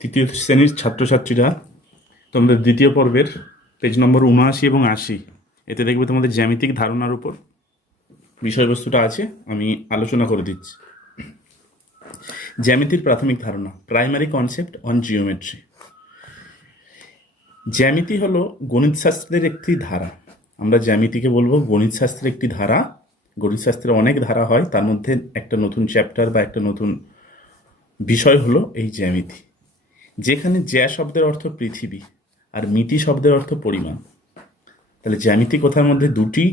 তৃতীয় শ্রেণীর ছাত্রছাত্রীরা, তোমাদের দ্বিতীয় পর্বের পেজ নম্বর ৭৯ এবং ৮০, এতে দেখবে তোমাদের জ্যামিতিক ধারণার উপর বিষয়বস্তুটা আছে। আমি আলোচনা করে দিচ্ছি। জ্যামিতির প্রাথমিক ধারণা, প্রাইমারি কনসেপ্ট অন জিওমেট্রি। জ্যামিতি হলো গণিতশাস্ত্রের একটি ধারা। আমরা জ্যামিতিকে বলবো গণিতশাস্ত্রের একটি ধারা। গণিতশাস্ত্রে অনেক ধারা হয়, তার মধ্যে একটা নতুন চ্যাপ্টার বা একটা নতুন বিষয় হলো এই জ্যামিতি, যেখানে জ্যা শব্দের অর্থ পৃথিবী আর মিতি শব্দের অর্থ পরিমাণ। তাহলে জ্যামিতি কথার মধ্যে দুটি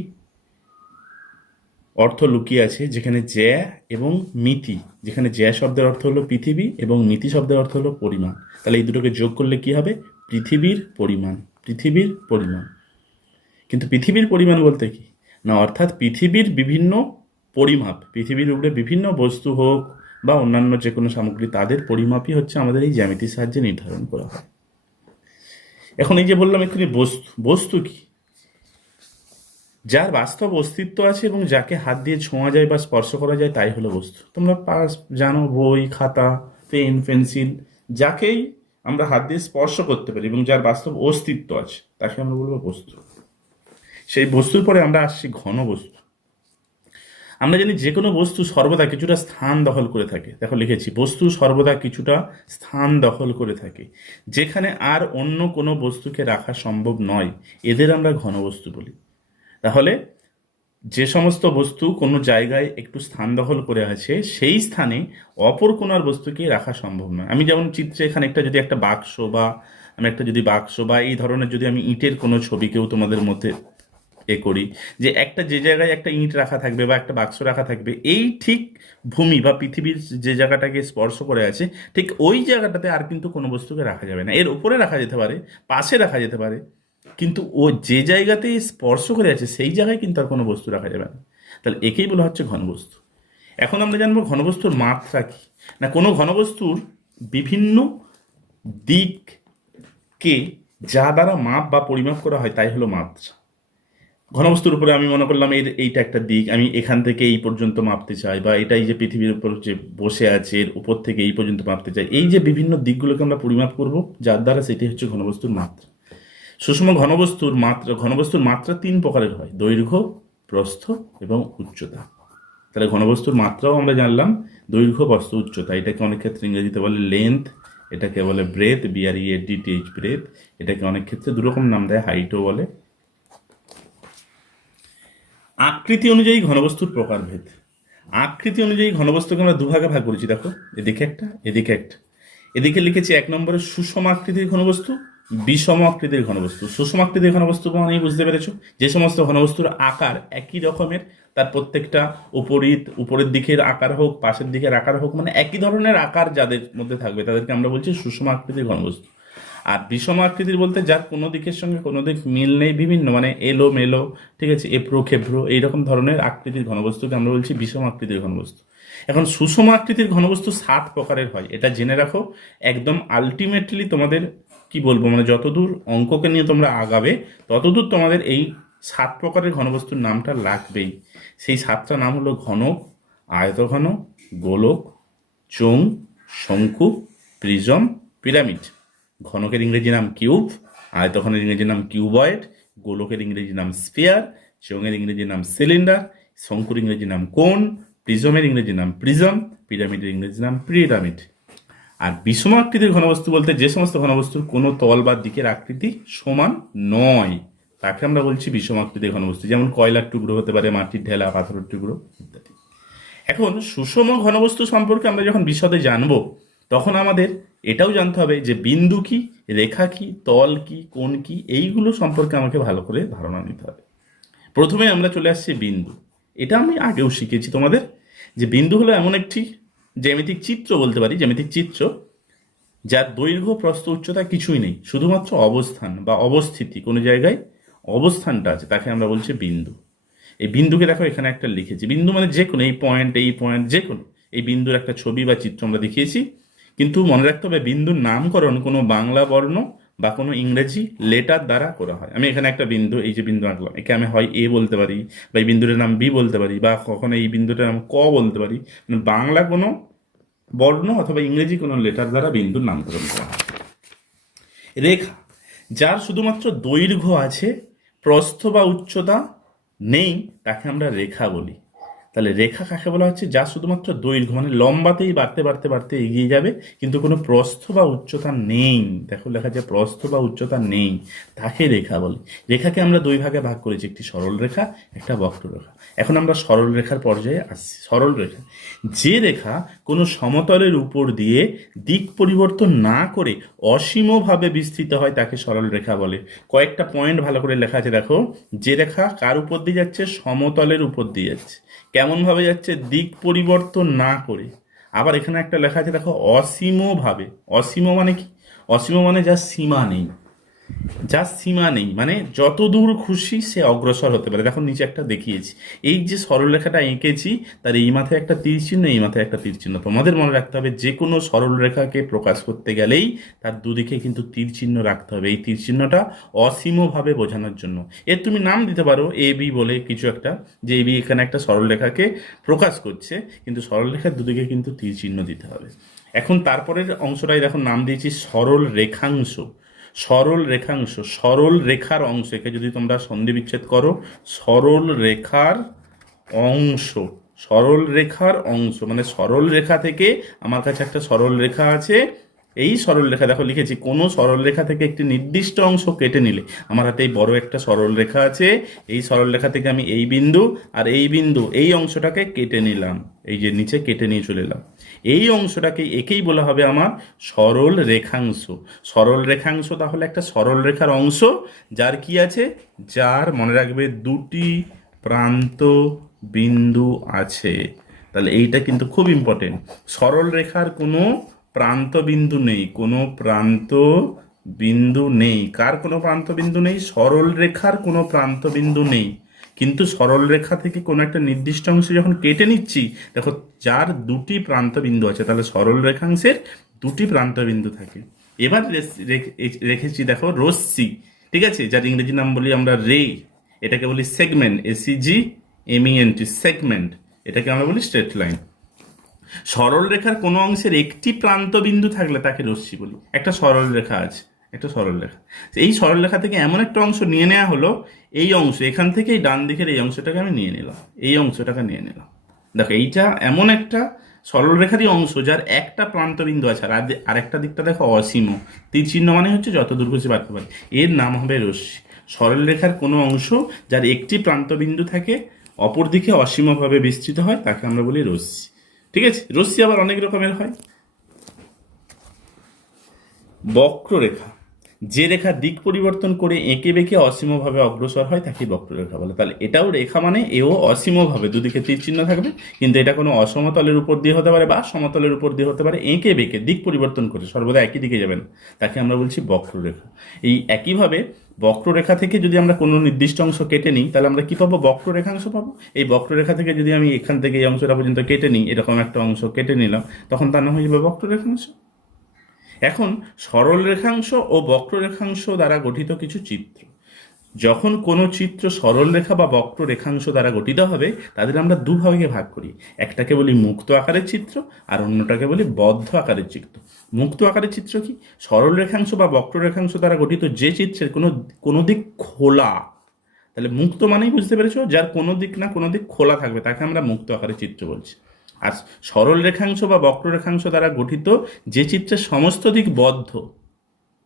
অর্থ লুকিয়ে আছে, যেখানে জ্যা এবং মিতি। যেখানে জ্যা শব্দের অর্থ হলো পৃথিবী এবং মিতি শব্দের অর্থ হলো পরিমাণ। তাহলে এই দুটোকে যোগ করলে কি হবে? পৃথিবীর পরিমাণ। পৃথিবীর পরিমাণ। কিন্তু পৃথিবীর পরিমাণ বলতে কি না, অর্থাৎ পৃথিবীর বিভিন্ন পরিমাপ, পৃথিবীর উপরে বিভিন্ন বস্তু হোক বা অন্যান্য যে কোনো সামগ্রী, তাদের পরিমাপই হচ্ছে আমাদের এই জ্যামিতির সাহায্যে নির্ধারণ করা হয়। এখন এই যে বললাম এক্ষুনি বস্তু, বস্তু কি? যার বাস্তব অস্তিত্ব আছে এবং যাকে হাত দিয়ে ছোঁয়া যায় বা স্পর্শ করা যায়, তাই হলো বস্তু। তোমরা জানো, বই, খাতা, পেন, পেন্সিল, যাকেই আমরা হাত দিয়ে স্পর্শ করতে পারি এবং যার বাস্তব অস্তিত্ব আছে, তাকে আমরা বলবো বস্তু। সেই বস্তুর পরে আমরা আসছি ঘন বস্তু। আমরা জানি যে কোনো বস্তু সর্বদা কিছুটা স্থান দখল করে থাকে। দেখো লিখেছি, বস্তু সর্বদা কিছুটা স্থান দখল করে থাকে, যেখানে আর অন্য কোনো বস্তুকে রাখা সম্ভব নয়, এদের আমরা ঘন বস্তু বলি। তাহলে যে সমস্ত বস্তু কোনো জায়গায় একটু স্থান দখল করে আছে, সেই স্থানে অপর কোনো আর বস্তুকে রাখা সম্ভব নয়। আমি যেমন চিত্রে এখানে একটা যদি একটা বাক্স বা আমি একটা যদি বাক্স বা এই ধরনের যদি আমি ইটের কোনো ছবিকেও তোমাদের মধ্যে করি, যে একটা যে জায়গায় একটা ইঁট রাখা থাকবে বা একটা বাক্স রাখা থাকবে, এই ঠিক ভূমি বা পৃথিবীর যে জায়গাটাকে স্পর্শ করে আছে, ঠিক ওই জায়গাটাতে আর কিন্তু কোনো বস্তুকে রাখা যাবে না। এর উপরে রাখা যেতে পারে, পাশে রাখা যেতে পারে, কিন্তু ও যে জায়গাতে স্পর্শ করে আছে সেই জায়গায় কিন্তু আর কোনো বস্তু রাখা যাবে না। তাহলে একেই বলা হচ্ছে ঘনবস্তু। এখন আমরা জানবো ঘনবস্তুর মাত্রা কি। না, কোনো ঘনবস্তুর বিভিন্ন দিককে যা দ্বারা মাপ বা পরিমাপ করা হয়, তাই হলো মাত্রা। ঘনবস্তুর উপরে আমি মনে করলাম এইটা একটা দিক, আমি এখান থেকে এই পর্যন্ত মাপতে চাই, বা এটাই যে পৃথিবীর উপর যে বসে আছে এর উপর থেকে এই পর্যন্ত মাপতে চাই। এই যে বিভিন্ন দিকগুলোকে আমরা পরিমাপ করব, যার দ্বারা সেটি হচ্ছে ঘনবস্তুর মাত্রা। সুষম ঘনবস্তুর মাত্রা তিন প্রকারের হয়: দৈর্ঘ্য, প্রস্থ এবং উচ্চতা। তাহলে ঘনবস্তুর মাত্রাও আমরা জানলাম: দৈর্ঘ্য, প্রস্থ, উচ্চতা। এটাকে অনেক ক্ষেত্রে ইংরেজিতে বলে লেন্থ, এটাকে বলে ব্রেথ, BREATH ব্রেথ। এটাকে অনেক ক্ষেত্রে দুরকম নাম দেয়, হাইটও বলে। আকৃতি অনুযায়ী ঘনবস্তুর প্রকারভেদ। আকৃতি অনুযায়ী ঘনবস্তুকে আমরা দুভাগে ভাগ করেছি। দেখো, এদিকে একটা, এদিকে একটা। এদিকে লিখেছি ১ নম্বরে সুষম আকৃতির ঘনবস্তু, বিষম আকৃতির ঘনবস্তু। সুষম আকৃতির ঘনবস্তু মানেই বুঝতে পেরেছো, যে সমস্ত ঘনবস্তুর আকার একই রকমের, তার প্রত্যেকটা উপরের দিকের আকার হোক, পাশের দিকের আকার হোক, মানে একই ধরনের আকার যাদের মধ্যে থাকবে, তাদেরকে আমরা বলছি সুষম আকৃতির ঘনবস্তু। আর বিষম আকৃতির বলতে যার কোনো দিকের সঙ্গে কোনো দিক মিল নেই, বিভিন্ন মানে এলো মেলো, ঠিক আছে, এপ্রো খেপ্রো, এইরকম ধরনের আকৃতির ঘনবস্তুকে আমরা বলছি বিষম আকৃতির ঘনবস্তু। এখন সুষম আকৃতির ঘনবস্তু 7 প্রকারের হয়, এটা জেনে রাখো। একদম আলটিমেটলি তোমাদের কি বলবো, মানে যতদূর অঙ্ককে নিয়ে তোমরা আগাবে, ততদূর তোমাদের এই 7 প্রকারের ঘনবস্তুর নামটা লাগবেই। সেই 7টা নাম হলো ঘনক, আয়তঘন, গোলক, চোঙ, শঙ্কু, প্রিজম, পিরামিড। ঘনকের ইংরেজি নাম কিউব, আয়তঘনের ইংরেজি নাম কিউবয়েড, গোলকের ইংরেজি নাম স্ফিয়ার, চোঙের ইংরেজি নাম সিলিন্ডার, শঙ্কুর ইংরেজি নাম কোন, প্রিজমের ইংরেজি নাম প্রিজম, পিরামিডের ইংরেজি নাম পিরামিড। আর বিষম আকৃতির ঘনবস্তু বলতে যে সমস্ত ঘনবস্তুর কোনো তল বা দিকের আকৃতি সমান নয়, তাকে আমরা বলছি বিষম আকৃতির ঘনবস্তু। যেমন কয়লার টুকরো হতে পারে, মাটির ঢেলা, পাথরের টুকরো ইত্যাদি। এখন সুষম ঘনবস্তু সম্পর্কে আমরা যখন বিশদে জানবো, তখন আমাদের এটাও জানতে হবে যে বিন্দু কি, রেখা কি, তল কি, কোণ কি, এইগুলো সম্পর্কে আমাকে ভালো করে ধারণা নিতে হবে। প্রথমে আমরা চলে আসছি বিন্দু। এটা আমি আগেও শিখেছি তোমাদের, যে বিন্দু হলো এমন একটি জ্যামিতিক চিত্র, বলতে পারি জ্যামিতিক চিত্র, যার দৈর্ঘ্য, প্রস্থ, উচ্চতা কিছুই নেই, শুধুমাত্র অবস্থান বা অবস্থিতি, কোনো জায়গায় অবস্থানটা আছে, তাকে আমরা বলছি বিন্দু। এই বিন্দুকে দেখো এখানে একটা লিখেছি, বিন্দু মানে যে কোনো, এই পয়েন্ট যে কোনো, এই বিন্দুর একটা ছবি বা চিত্র আমরা দেখিয়েছি। কিন্তু মনে রাখতে হবে, বিন্দুর নামকরণ কোনো বাংলা বর্ণ বা কোনো ইংরেজি লেটার দ্বারা করা হয়। আমি এখানে একটা বিন্দু, এই যে বিন্দু আঁকলাম, একে আমি হয় এ বলতে পারি, বা এই বিন্দুটার নাম বি বলতে পারি, বা কখনো এই বিন্দুটার নাম ক বলতে পারি। মানে বাংলা কোনো বর্ণ অথবা ইংরেজি কোনো লেটার দ্বারা বিন্দুর নামকরণ করা হয়। রেখা যার শুধুমাত্র দৈর্ঘ্য আছে, প্রস্থ বা উচ্চতা নেই, তাকে আমরা রেখা বলি। তাহলে রেখা কাকে বলা হচ্ছে? যা শুধুমাত্র দৈর্ঘ্য, মানে লম্বাতেই বাড়তে বাড়তে বাড়তে এগিয়ে যাবে, কিন্তু কোনো প্রস্থ বা উচ্চতা নেই। দেখো লেখা আছে প্রস্থ বা উচ্চতা নেই, তাকে রেখা বলে। রেখাকে আমরা দুই ভাগে ভাগ করেছি, একটি সরল রেখা, একটা বক্ররেখা। এখন আমরা সরল রেখার পর্যায়ে আসছি। সরল রেখা, যে রেখা কোনো সমতলের উপর দিয়ে দিক পরিবর্তন না করে অসীমভাবে বিস্তৃত হয় তাকে সরল রেখা বলে। কয়েকটা পয়েন্ট ভালো করে লেখা আছে দেখো। যে রেখা কার উপর দিয়ে যাচ্ছে? সমতলের উপর দিয়ে যাচ্ছে। কেমন ভাবে যাচ্ছে? দিক পরিবর্তন না করে। আবার এখানে একটা লেখা আছে দেখো, অসীমভাবে। অসীম মানে কি? অসীম মানে যার সীমা নেই, যার সীমা নেই, মানে যত দূর খুশি সে অগ্রসর হতে পারে। দেখো নিচে একটা দেখিয়েছি, এই যে সরলরেখাটা এঁকেছি তার এই মাথায় একটা তীর চিহ্ন, এই মাথায় একটা তীর চিহ্ন। তোমাদের মনে রাখতে হবে যে কোনো সরল রেখাকে প্রকাশ করতে গেলেই তার দুদিকে কিন্তু তীর চিহ্ন রাখতে হবে। এই তীর চিহ্নটা অসীমভাবে বোঝানোর জন্য। এর তুমি নাম দিতে পারো এ বি বলে কিছু একটা, যে এ বি এখানে একটা সরল রেখাকে প্রকাশ করছে, কিন্তু সরল রেখার দুদিকে কিন্তু তীর চিহ্ন দিতে হবে। এখন তারপরের অংশটাই দেখো নাম দিয়েছি সরল রেখাংশ। সরল রেখাংশ, সরল রেখার অংশকে যদি তোমরা সন্ধি বিচ্ছেদ করো, সরল রেখার অংশ। সরল রেখার অংশ মানে সরল রেখা থেকে আমার কাছে একটা সরল রেখা আছে, এই সরল রেখা দেখো লিখেছি, কোনো সরল রেখা থেকে একটি নির্দিষ্ট অংশ কেটে নিলে, আমার হাতে এই বড় একটা সরল রেখা আছে, এই সরল রেখা থেকে আমি এই বিন্দু আর এই বিন্দু এই অংশটাকে কেটে নিলাম, এই যে নিচে কেটে নিয়ে চলে এলাম, এই অংশটাকে একেই বলা হবে আমার সরল রেখাংশ। সরল রেখাংশ তাহলে একটা সরল রেখার অংশ যার কি আছে? যার মনে রাখবে দুটি প্রান্ত বিন্দু আছে। তাহলে এইটা কিন্তু খুব ইম্পর্টেন্ট। সরল রেখার কোনো প্রান্ত বিন্দু নেই, কোনো প্রান্ত বিন্দু নেই। কার কোনো প্রান্ত বিন্দু নেই? সরল রেখার কোনো প্রান্ত বিন্দু নেই। কিন্তু সরল রেখা থেকে কোনো একটা নির্দিষ্ট অংশ যখন কেটে নিচ্ছি, দেখো যার দুটি প্রান্ত বিন্দু আছে, তাহলে সরল রেখাংশের দুটি প্রান্ত বিন্দু থাকে। এবার রেখেছি দেখো রশ্মি, ঠিক আছে, যার ইংরেজি নাম বলি আমরা রে, এটাকে বলি সেগমেন্ট, SEGMENT, সেগমেন্ট। এটাকে আমরা বলি স্ট্রেট লাইন। সরল রেখার কোনো অংশের একটি প্রান্ত বিন্দু থাকলে তাকে রশ্মি বলি। একটা সরল রেখা আছে, একটা সরল রেখা, এই সরল রেখা থেকে এমন একটা অংশ নিয়ে নেওয়া হলো, এই অংশ এখান থেকে এই ডান দিকের এই অংশটাকে আমি নিয়ে নিলাম, এই অংশটাকে নিয়ে নিলাম। দেখো এইটা এমন একটা সরল রেখারই অংশ যার একটা প্রান্ত বিন্দু আছে, আর একটা দিকটা দেখো অসীম, তীর চিহ্ন মানে হচ্ছে যত দূর খুশি বাড়তে পারে, এর নাম হবে রশ্মি। সরল রেখার কোনো অংশ যার একটি প্রান্ত বিন্দু থাকে, অপর দিকে অসীমভাবে বিস্তৃত হয়, তাকে আমরা বলি রশ্মি। ঠিক আছে, রশ্মি আবার অনেক রকমের হয়। বক্ররেখা, যে রেখা দিক পরিবর্তন করে এঁকে বেঁকে অসীমভাবে অগ্রসর হয় তাকে বক্ররেখা বলে। তাহলে এটাও রেখা, মানে এও অসীমভাবে, দুদিকে তীর চিহ্ন থাকবে, কিন্তু এটা কোনো অসমতলের উপর দিয়ে হতে পারে বা সমতলের উপর দিয়ে হতে পারে, এঁকে বেঁকে দিক পরিবর্তন করে সর্বদা একই দিকে যাবে না, তাকে আমরা বলছি বক্ররেখা। এই একইভাবে বক্ররেখা থেকে যদি আমরা কোনো নির্দিষ্ট অংশ কেটে নিই, তাহলে আমরা কি পাবো? বক্ররেখাংশ পাবো। এই বক্ররেখা থেকে যদি আমি এখান থেকে এই অংশটা পর্যন্ত কেটে নিই, এরকম একটা অংশ কেটে নিলাম, তখন তার নাম হয়ে যাবে বক্ররেখাংশ। এখন সরল রেখাংশ ও বক্ররেখাংশ দ্বারা গঠিত কিছু চিত্র। যখন কোনো চিত্র সরল রেখা বা বক্র রেখাংশ দ্বারা গঠিত হবে, তাদের আমরা দুভাগে ভাগ করি। একটাকে বলি মুক্ত আকারের চিত্র, আর অন্যটাকে বলি বদ্ধ আকারের চিত্র। মুক্ত আকারের চিত্র কি? সরল রেখাংশ বা বক্র রেখাংশ দ্বারা গঠিত যে চিত্রের কোনো দিক খোলা। তাহলে মুক্ত মানেই বুঝতে পেরেছো, যার কোনো দিক না কোনো দিক খোলা থাকবে, তাকে আমরা মুক্ত আকারের চিত্র বলছি। আর সরল রেখাংশ বা বক্র রেখাংশ দ্বারা গঠিত যে চিত্রের সমস্ত দিক বদ্ধ,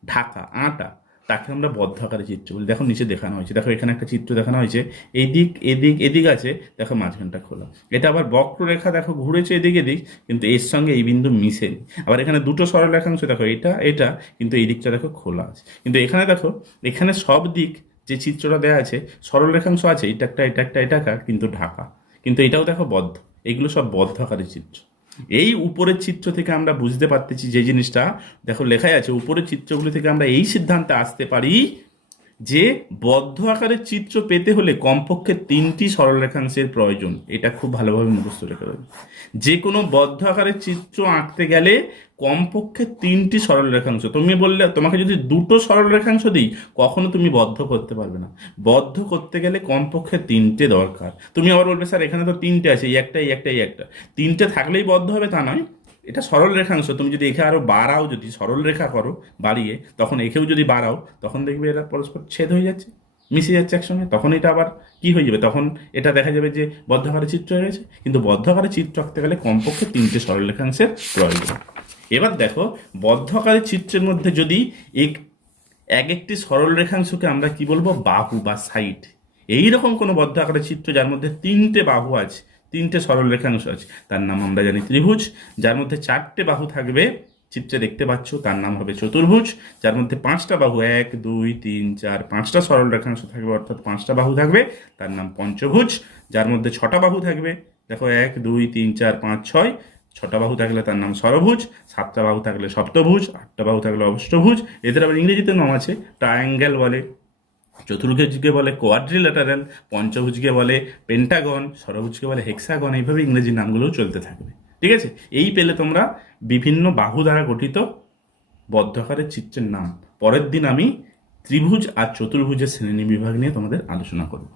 ঢাকা, আটা, তাকে আমরা বদ্ধ আকারে চিত্র বলি। দেখো নিচে দেখানো হয়েছে, দেখো এখানে একটা চিত্র দেখানো হয়েছে, এদিক এদিক এদিক আছে, দেখো মাঝখানটা খোলা। এটা আবার বক্ররেখা, দেখো ঘুরেছে এদিক এদিক, কিন্তু এর সঙ্গে এই বিন্দু মিশেনি। আবার এখানে দুটো সরল রেখাংশ, দেখো এটা এটা, কিন্তু এই দিকটা দেখো খোলা আছে। কিন্তু এখানে দেখো, এখানে সব দিক যে চিত্রটা দেওয়া আছে, সরল রেখাংশ আছে, এটা একটা এটা একটা এটা একটা, কিন্তু ঢাকা, কিন্তু এটাও দেখো বদ্ধ। এগুলো সব বদ্ধ আকারের চিত্র। এই উপরের চিত্র থেকে আমরা বুঝতে পারতেছি যে জিনিসটা, দেখো লেখাই আছে, উপরের চিত্রগুলি থেকে আমরা এই সিদ্ধান্তে আসতে পারি যে বদ্ধ আকারের চিত্র পেতে হলে কমপক্ষে 3টি সরল রেখাংশের প্রয়োজন। এটা খুব ভালোভাবে মুখস্থ রেখে দেবে। যে কোনো বদ্ধ আকারের চিত্র আঁকতে গেলে কমপক্ষে 3টি সরল রেখাংশ। তুমি বললে, তোমাকে যদি 2টো সরল রেখাংশ দিই, কখনো তুমি বদ্ধ করতে পারবে না। বদ্ধ করতে গেলে কমপক্ষে 3টে দরকার। তুমি আবার বলবে স্যার এখানে তো 3টে আছে, এই একটা এই একটা এই একটা, 3টে থাকলেই বদ্ধ হবে তা নয়। এটা সরল রেখাংশ, তুমি যদি একে আরো বাড়াও, যদি সরল রেখা করো বাড়িয়ে, তখন একেও যদি বাড়াও, তখন দেখবে এরা পরস্পর ছেদ হয়ে যাচ্ছে, মিশে যাচ্ছে একসঙ্গে, তখন এটা আবার কি হয়ে যাবে, তখন এটা দেখা যাবে যে বদ্ধকারে চিত্র হয়ে গেছে। কিন্তু বদ্ধকারে চিত্র আঁকতে গেলে কমপক্ষে 3টে সরল রেখাংশের প্রয়োজন। এবার দেখো, বদ্ধকারে চিত্রের মধ্যে যদি এক একটি সরল রেখাংশকে আমরা কি বলবো, বাহু বা সাইড। এইরকম কোনো বদ্ধ আকারের চিত্র যার মধ্যে 3টে বাহু আছে, 3টে সরল রেখাংশ আছে, তার নাম আমরা জানি ত্রিভুজ। যার মধ্যে 4টে বাহু থাকবে, চিত্রে দেখতে পাচ্ছ, তার নাম হবে চতুর্ভুজ। যার মধ্যে 5টা বাহু, 1 2 3 4, 5টা সরল রেখাংশ থাকবে, অর্থাৎ 5টা বাহু থাকবে, তার নাম পঞ্চভুজ। যার মধ্যে 6টা বাহু থাকবে, দেখো 1 2 3 4 5 6, 6টা বাহু থাকলে তার নাম ষড়ভুজ। 7টা বাহু থাকলে সপ্তভুজ। 8টা বাহু থাকলে অষ্টভুজ। এদের আবার ইংরেজিতে নাম আছে, ট্রায়াঙ্গেল বলে, চতুর্ভুজকে বলে কোয়াড্রিল্যাটারাল, পঞ্চভুজকে বলে পেন্টাগন, ষড়ভুজকে বলে হেক্সাগন। এইভাবে ইংরেজি নামগুলোও চলতে থাকবে। ঠিক আছে, এই পেলে তোমরা বিভিন্ন বাহু দ্বারা গঠিত বদ্ধকারের চিত্রের নাম। পরের দিন আমি ত্রিভুজ আর চতুর্ভুজের শ্রেণী বিভাগ নিয়ে তোমাদের আলোচনা করব।